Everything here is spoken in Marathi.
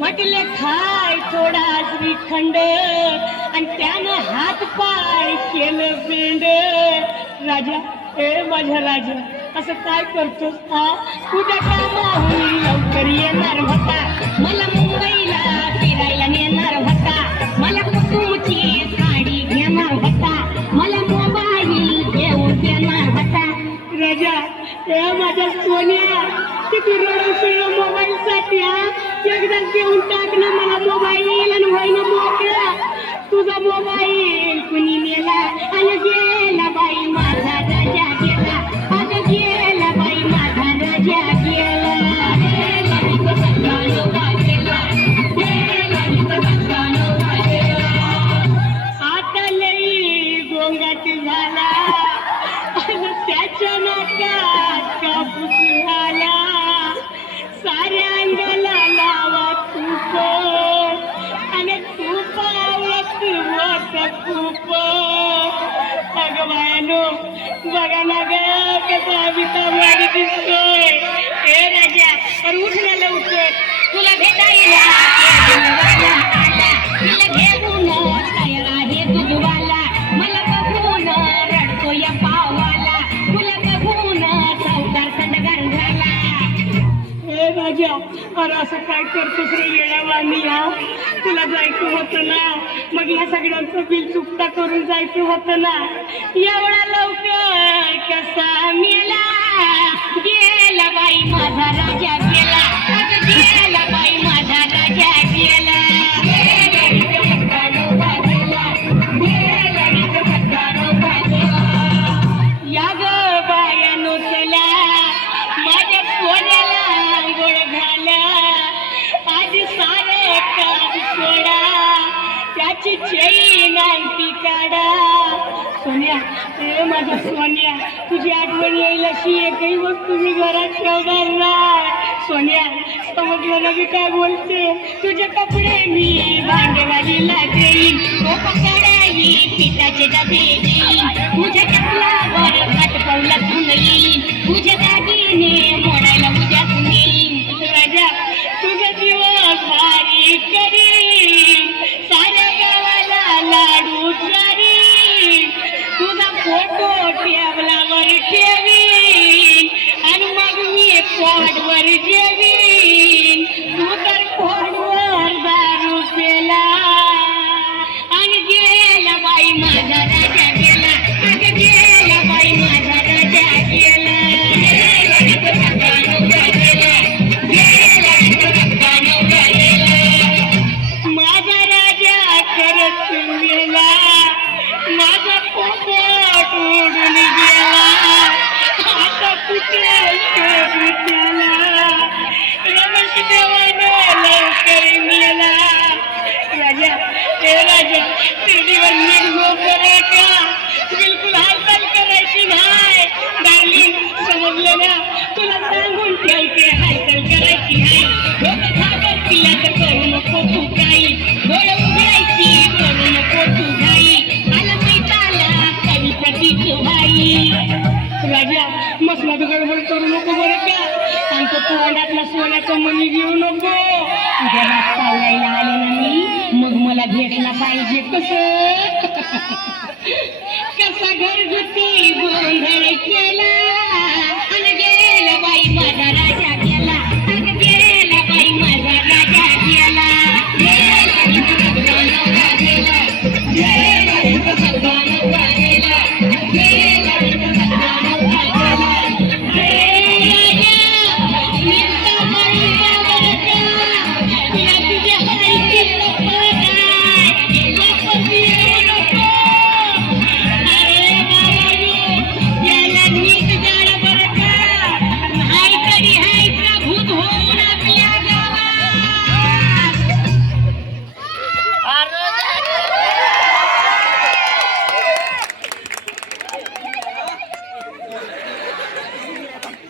म्हटले खाय थोडा श्रीखंड आणि त्यानं हात पाय केलं बेंड. राजा ए माझ्या राजा असं काय करतोस हा? तुझ्या कामाहून लवकर येणार होता, मला मुंबईला फिरायला नेणार होता, मला कुटुंबची साडी घेणार होता, मला मोबाईल घेऊन देणार होता. राजा ए माझ्या सोन्या किती रडवशील मोबाईल साठी हा? एकदा घेऊन टाक ना मला मोबाईल आणि होईन मोकळा. तुझा मोबाईल कुणी नेला आणि गेला बाई माझा राजा गेला, आणि गेला बाई माझा राजा गेला. आता लई गोंगाट झाला आणि त्याच्या नाकात कापूस झाला, साऱ्या अंगाला लावा तूप आणि तुपावत होत खूप. भगवानो बघा ना ग कसा अमिताभ दिसतोय. हे राजा अरे उठल्या लवकर, तुला भेटायला तुला घेऊन तयार आहे दूधवाला, मला बघून रडतो या पावाला, तुला बघून चौकार थंडगार झाला. हे राजा अरे असं काय करतोस रे येड्यावानी हा? तुला जायचं होतं ना, मग या सगळ्यांचं बिल चुकता करून जायचं होतं ना. एवढा लवकर कसा मेला? गेला बाई माझा राजा गेला, आता गेला बाई माझा राजा गेला. या ग बायानो चला माझ्या सोन्याला आंघोळ घाला, आधी सारे काम सोडा, त्याची चैन अंगठी काढा. सोन्या ए माझ्या सोन्या तुझी आठवण येईल अशी एकही वस्तू मी घरात ठेवणार नाही. सोन्या समजलं ना मी काय बोलते? तुझे कपडे मी भांडेवालीला देईन, कडाई पिठाचे डबे देईन, तुझ्या चपलावर काटकवला येईन, तुझ्या दागिने मोडायला उद्याच नेईन. राजा तुझा दिवस भारी करीन, साऱ्या गावाला लाडू चारीन, तुझा फोटो टेबलावर ठेवीन आणि मग मी पोटवर जेवीन. तू तर पोटवर दारू पेला आणि गेला बाई माझा राजा गेला, आणि गेला बाई माझा राजा गेला. माझा राजा करत गेला, माझा पोपट उडून गेला, आता कुठे शोधू त्याला? रमेश देवानं लवकर मेला. राजा हे राजा टीव्हीवर नीट झोप बरं का, बिलकुल हालचाल करायची नाही. डार्लिंग समजलं ना, तुला सांगून ठेवते हालचाल करायची नाही. डोकं घाबरती आता करू नको तू काही, डोळे उघडायची करू नको सोन्याचं मणी घेऊ नको. उद्या रात पावलायला आले ना मी मग मला भेटला पाहिजे. कसं कसा घरगुती गोंधळ केला